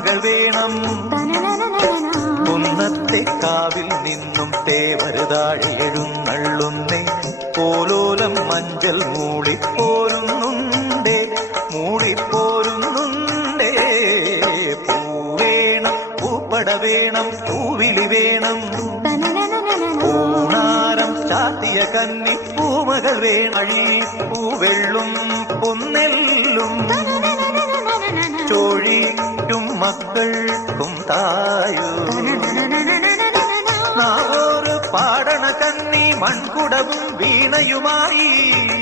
പൂമകൾ വേണം. കുന്നത്തെ കാവിൽ നിന്നും തേവരുതാഴെ എഴുന്നള്ളുന്നേ. പോലോലം മഞ്ചൽ മൂളിപ്പോരുന്നുണ്ടേ, മൂളിപ്പോരുന്നുണ്ടേ. പൂവേണം, പൂപ്പട വേണം, പൂവിളി വേണം. പൂണാരം ചാത്തിയ കന്നി പൂമകൾ വേണഴി. പൂവെള്ളും പൊന്നെല്ലും ചോഴിക്കും മക്കൾക്കും തായു. നാവോറ് പാടണ കന്നി മൺകുടവും വീണയുമായി.